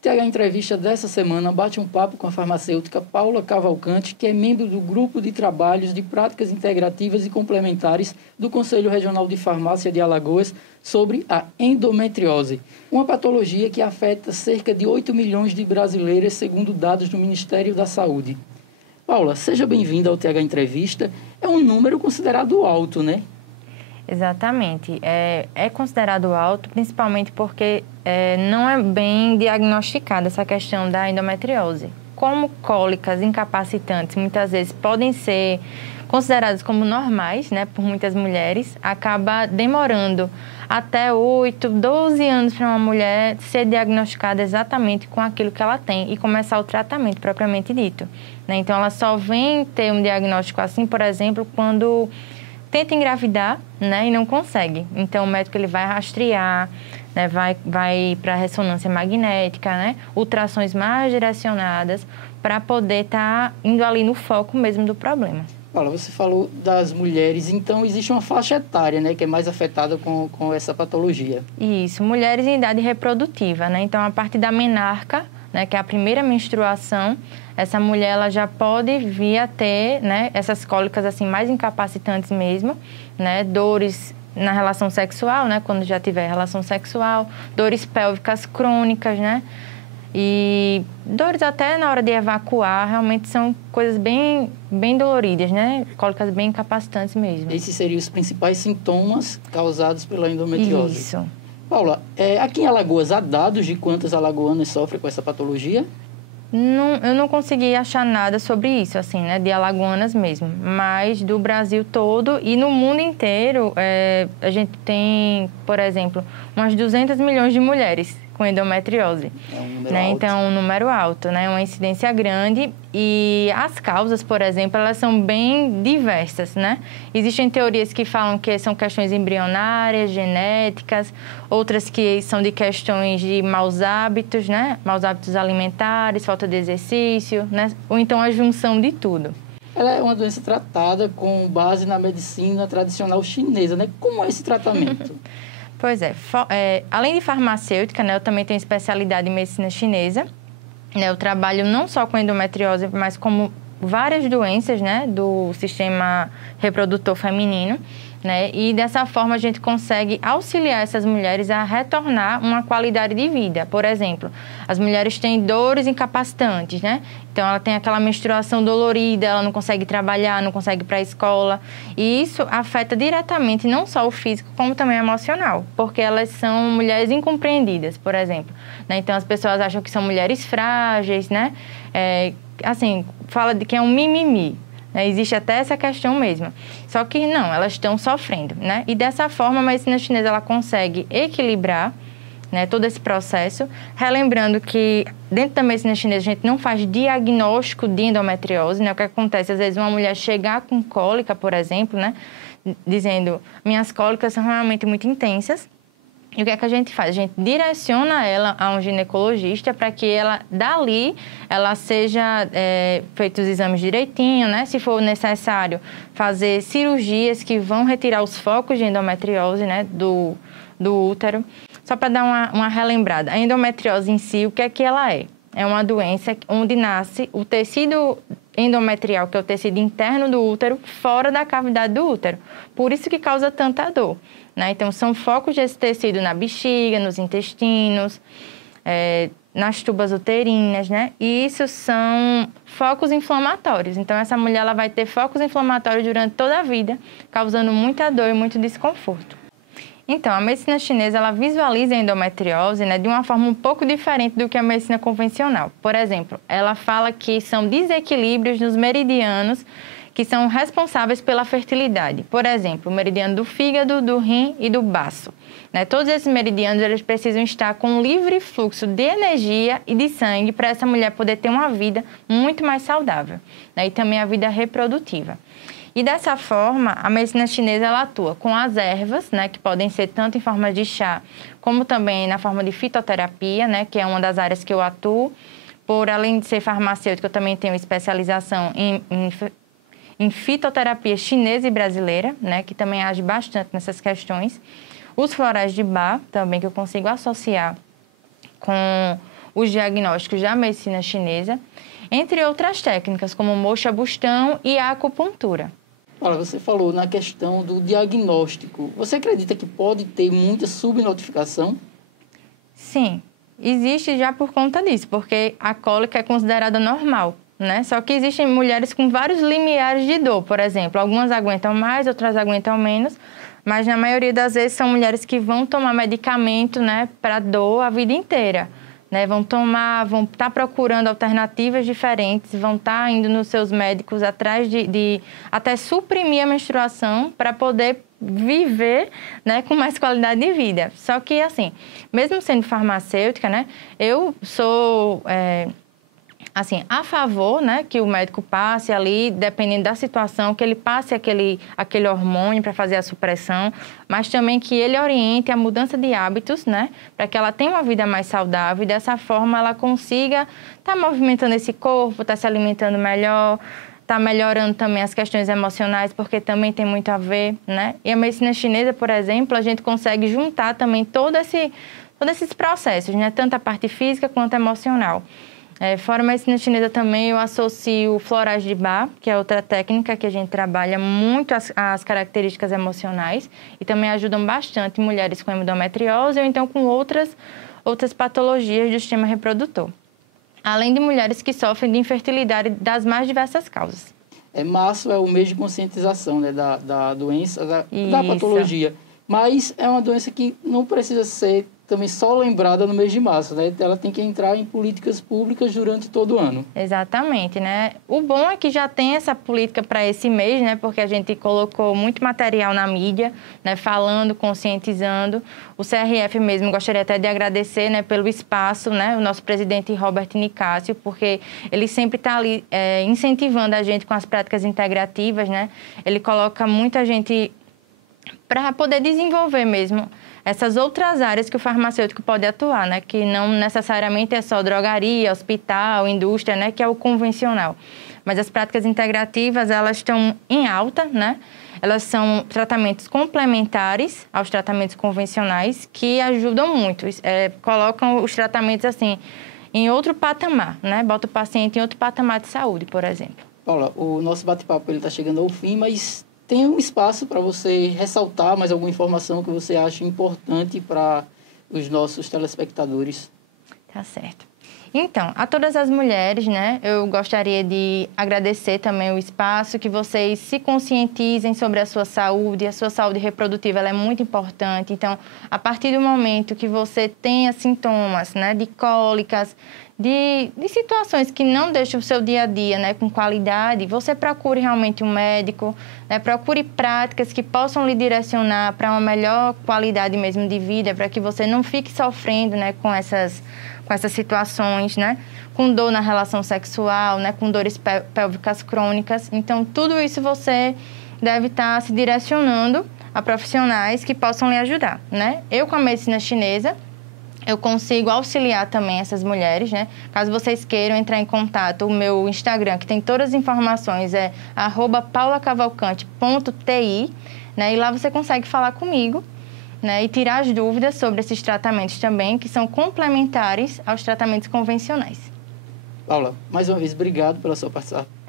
O TH Entrevista dessa semana bate um papo com a farmacêutica Paula Cavalcante, que é membro do Grupo de Trabalhos de Práticas Integrativas e Complementares do Conselho Regional de Farmácia de Alagoas sobre a endometriose, uma patologia que afeta cerca de 8 milhões de brasileiras, segundo dados do Ministério da Saúde. Paula, seja bem-vinda ao TH Entrevista. É um número considerado alto, né? Exatamente. É considerado alto, principalmente porque não é bem diagnosticada essa questão da endometriose. Como cólicas incapacitantes muitas vezes podem ser consideradas como normais, né, por muitas mulheres, acaba demorando até 8, 12 anos para uma mulher ser diagnosticada exatamente com aquilo que ela tem e começar o tratamento propriamente dito, né? Então, ela só vem ter um diagnóstico assim, por exemplo, quando tenta engravidar, né, e não consegue. Então, o médico ele vai rastrear, né, vai para ressonância magnética, né, ultrassons mais direcionadas para poder estar indo ali no foco mesmo do problema. Paula, você falou das mulheres, então existe uma faixa etária, né, que é mais afetada com essa patologia. Isso, mulheres em idade reprodutiva, né, então a partir da menarca, né, que é a primeira menstruação, essa mulher ela já pode vir a ter, né, essas cólicas assim mais incapacitantes mesmo, né, dores na relação sexual, né, quando já tiver relação sexual, dores pélvicas crônicas, né, e dores até na hora de evacuar, realmente são coisas bem doloridas, né, cólicas bem incapacitantes mesmo. Esses seriam os principais sintomas causados pela endometriose. Isso. Paula, aqui em Alagoas, há dados de quantas alagoanas sofrem com essa patologia? Eu não consegui achar nada sobre isso, assim, né, de alagoanas mesmo, mas do Brasil todo e no mundo inteiro, a gente tem, por exemplo, umas 200 milhões de mulheres com endometriose. É um número né? alto. Então, é um número alto, né? Uma incidência grande e as causas, por exemplo, elas são bem diversas, né? Existem teorias que falam que são questões embrionárias, genéticas, outras que são de questões de maus hábitos, né? Maus hábitos alimentares, falta de exercício, né? Ou então a junção de tudo. Ela é uma doença tratada com base na medicina tradicional chinesa, né? Como é esse tratamento? Pois além de farmacêutica, né, eu também tenho especialidade em medicina chinesa. Né, eu trabalho não só com endometriose, mas como várias doenças, né, do sistema reprodutor feminino. Né, e dessa forma a gente consegue auxiliar essas mulheres a retornar uma qualidade de vida. Por exemplo, as mulheres têm dores incapacitantes, né? Então ela tem aquela menstruação dolorida, ela não consegue trabalhar, não consegue ir para a escola. E isso afeta diretamente não só o físico, como também o emocional, porque elas são mulheres incompreendidas, por exemplo. Né? Então as pessoas acham que são mulheres frágeis, né? Assim, fala de que é um mimimi. Existe até essa questão mesmo. Só que não, elas estão sofrendo, né? E dessa forma a medicina chinesa ela consegue equilibrar, né, todo esse processo, relembrando que dentro da medicina chinesa a gente não faz diagnóstico de endometriose, né? O que acontece, às vezes uma mulher chegar com cólica, por exemplo, né, dizendo, minhas cólicas são realmente muito intensas. E o que é que a gente faz? A gente direciona ela a um ginecologista para que ela, dali, ela seja feitos os exames direitinho, né? Se for necessário, fazer cirurgias que vão retirar os focos de endometriose, né? do útero. Só para dar uma relembrada, a endometriose em si, o que é que ela é? É uma doença onde nasce o tecido endometrial, que é o tecido interno do útero, fora da cavidade do útero. Por isso que causa tanta dor. Né? Então, são focos desse tecido na bexiga, nos intestinos, nas tubas uterinas, né? E isso são focos inflamatórios. Então, essa mulher ela vai ter focos inflamatórios durante toda a vida, causando muita dor e muito desconforto. Então, a medicina chinesa ela visualiza a endometriose, né, de uma forma um pouco diferente do que a medicina convencional. Por exemplo, ela fala que são desequilíbrios nos meridianos que são responsáveis pela fertilidade. Por exemplo, o meridiano do fígado, do rim e do baço. Né? Todos esses meridianos eles precisam estar com livre fluxo de energia e de sangue para essa mulher poder ter uma vida muito mais saudável, né? E também a vida reprodutiva. E dessa forma, a medicina chinesa ela atua com as ervas, né, que podem ser tanto em forma de chá, como também na forma de fitoterapia, né, que é uma das áreas que eu atuo. Por além de ser farmacêutica, eu também tenho especialização em fitoterapia chinesa e brasileira, né, que também age bastante nessas questões. Os florais de Bach, também, que eu consigo associar com os diagnósticos da medicina chinesa, entre outras técnicas, como moxa-bustão e acupuntura. Olha, você falou na questão do diagnóstico. Você acredita que pode ter muita subnotificação? Sim, existe já por conta disso, porque a cólica é considerada normal, né? Só que existem mulheres com vários limiares de dor, por exemplo. Algumas aguentam mais, outras aguentam menos, mas na maioria das vezes são mulheres que vão tomar medicamento, né, para dor a vida inteira. Né, vão estar procurando alternativas diferentes, vão estar indo nos seus médicos atrás de até suprimir a menstruação para poder viver, né, com mais qualidade de vida. Só que, assim, mesmo sendo farmacêutica, né, eu sou assim, a favor, né, que o médico passe ali, dependendo da situação, que ele passe aquele hormônio para fazer a supressão, mas também que ele oriente a mudança de hábitos, né, para que ela tenha uma vida mais saudável e dessa forma ela consiga estar movimentando esse corpo, estar se alimentando melhor, estar melhorando também as questões emocionais, porque também tem muito a ver, né? E a medicina chinesa, por exemplo, a gente consegue juntar também todos esses processos, né, tanto a parte física quanto a emocional. Fora a medicina chinesa também eu associo florais de Bach, que é outra técnica que a gente trabalha muito as características emocionais e também ajudam bastante mulheres com endometriose ou então com outras patologias do sistema reprodutor. Além de mulheres que sofrem de infertilidade das mais diversas causas. Março é o mês de conscientização, né, da doença, da patologia. Mas é uma doença que não precisa ser também só lembrada no mês de março, né? Ela tem que entrar em políticas públicas durante todo o ano. Exatamente, né? O bom é que já tem essa política para esse mês, né? Porque a gente colocou muito material na mídia, né? Falando, conscientizando. O CRF mesmo, gostaria até de agradecer, né? Pelo espaço, né? O nosso presidente Robert Nicásio, porque ele sempre está ali incentivando a gente com as práticas integrativas, né? Ele coloca muita gente para poder desenvolver mesmo essas outras áreas que o farmacêutico pode atuar, né? Que não necessariamente é só drogaria, hospital, indústria, né? Que é o convencional. Mas as práticas integrativas, elas estão em alta, né? Elas são tratamentos complementares aos tratamentos convencionais que ajudam muito. Colocam os tratamentos, assim, em outro patamar, né? Bota o paciente em outro patamar de saúde, por exemplo. Paula, o nosso bate-papo está chegando ao fim, mas tem um espaço para você ressaltar mais alguma informação que você acha importante para os nossos telespectadores. Tá certo. Então, a todas as mulheres, né, eu gostaria de agradecer também o espaço, que vocês se conscientizem sobre a sua saúde reprodutiva, ela é muito importante. Então, a partir do momento que você tenha sintomas, né, de cólicas, de situações que não deixam o seu dia a dia, né, com qualidade, você procure realmente um médico, né, procure práticas que possam lhe direcionar para uma melhor qualidade mesmo de vida, para que você não fique sofrendo, né, com essas situações, né, com dor na relação sexual, né, com dores pélvicas crônicas. Então, tudo isso você deve estar se direcionando a profissionais que possam lhe ajudar, né? Eu, com a medicina chinesa, eu consigo auxiliar também essas mulheres, né? Caso vocês queiram entrar em contato, o meu Instagram, que tem todas as informações, é @paulacavalcante.ti, né? E lá você consegue falar comigo, né? E tirar as dúvidas sobre esses tratamentos também, que são complementares aos tratamentos convencionais. Paula, mais uma vez, obrigado pela sua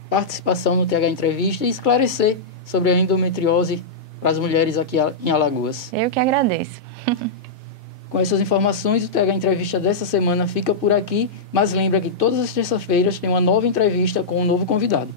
participação no TH Entrevista e esclarecer sobre a endometriose para as mulheres aqui em Alagoas. Eu que agradeço. Com essas informações, o TH Entrevista dessa semana fica por aqui, mas lembra que todas as terças-feiras tem uma nova entrevista com um novo convidado.